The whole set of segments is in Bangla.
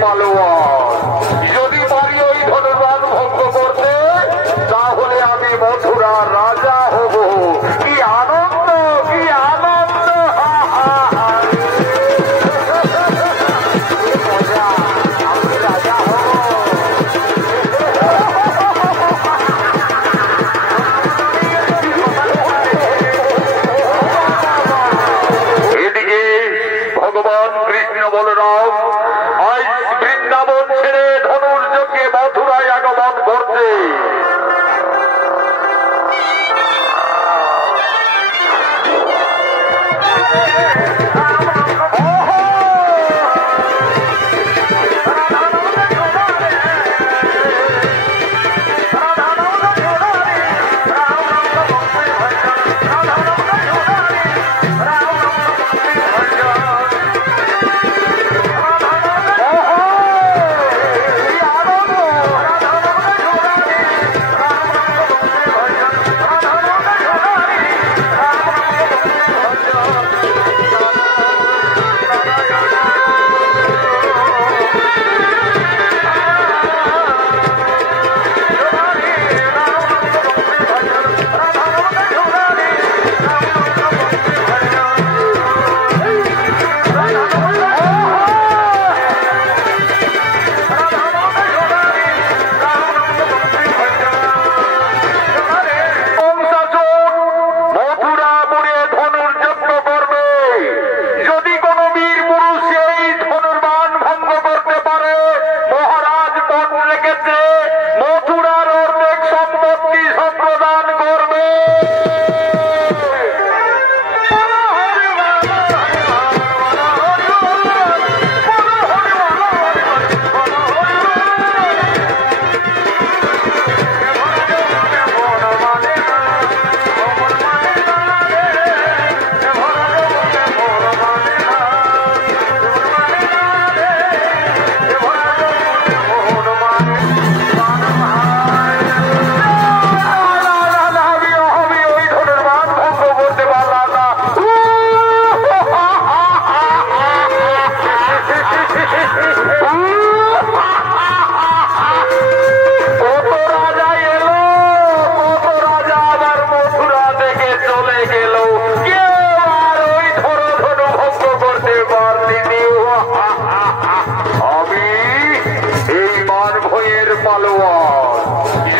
পালোয়ান। যদি পারি ওই ধনুর্বাণ ভঙ্গ করতে, তাহলে আমি মথুরার রাজা হব। কি আনন্দ, কি আনন্দ! আমি রাজা হব। এদিকে ভগবান কৃষ্ণ বলরাম আজ বৃন্দাবন ছেড়ে ধনুর্যকে মথুরায় আগমন করছে।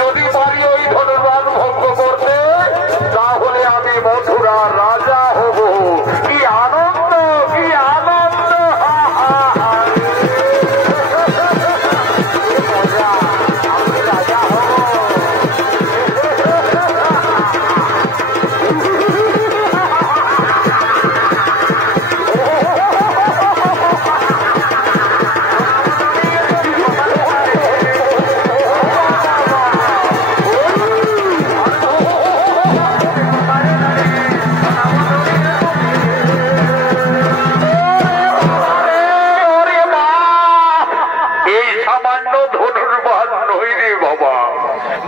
যদি পারি ওই ধনুর্বাণ ভঙ্গ করতে, তাহলে আমি মথুরার রাজা হব। কি আনন্দ, কি আনন্দ! আমি রাজা হব।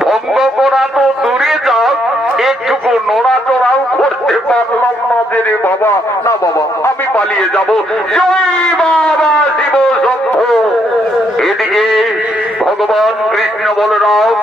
ভঙ্গ করা তো দূরে যাও, একটুকু নড়াচড়াও করতে পারলাম না যে রে বাবা। না বাবা, আমি পালিয়ে যাব। জয় বাবা শিব শম্ভু। এদিকে ভগবান কৃষ্ণ বলরাম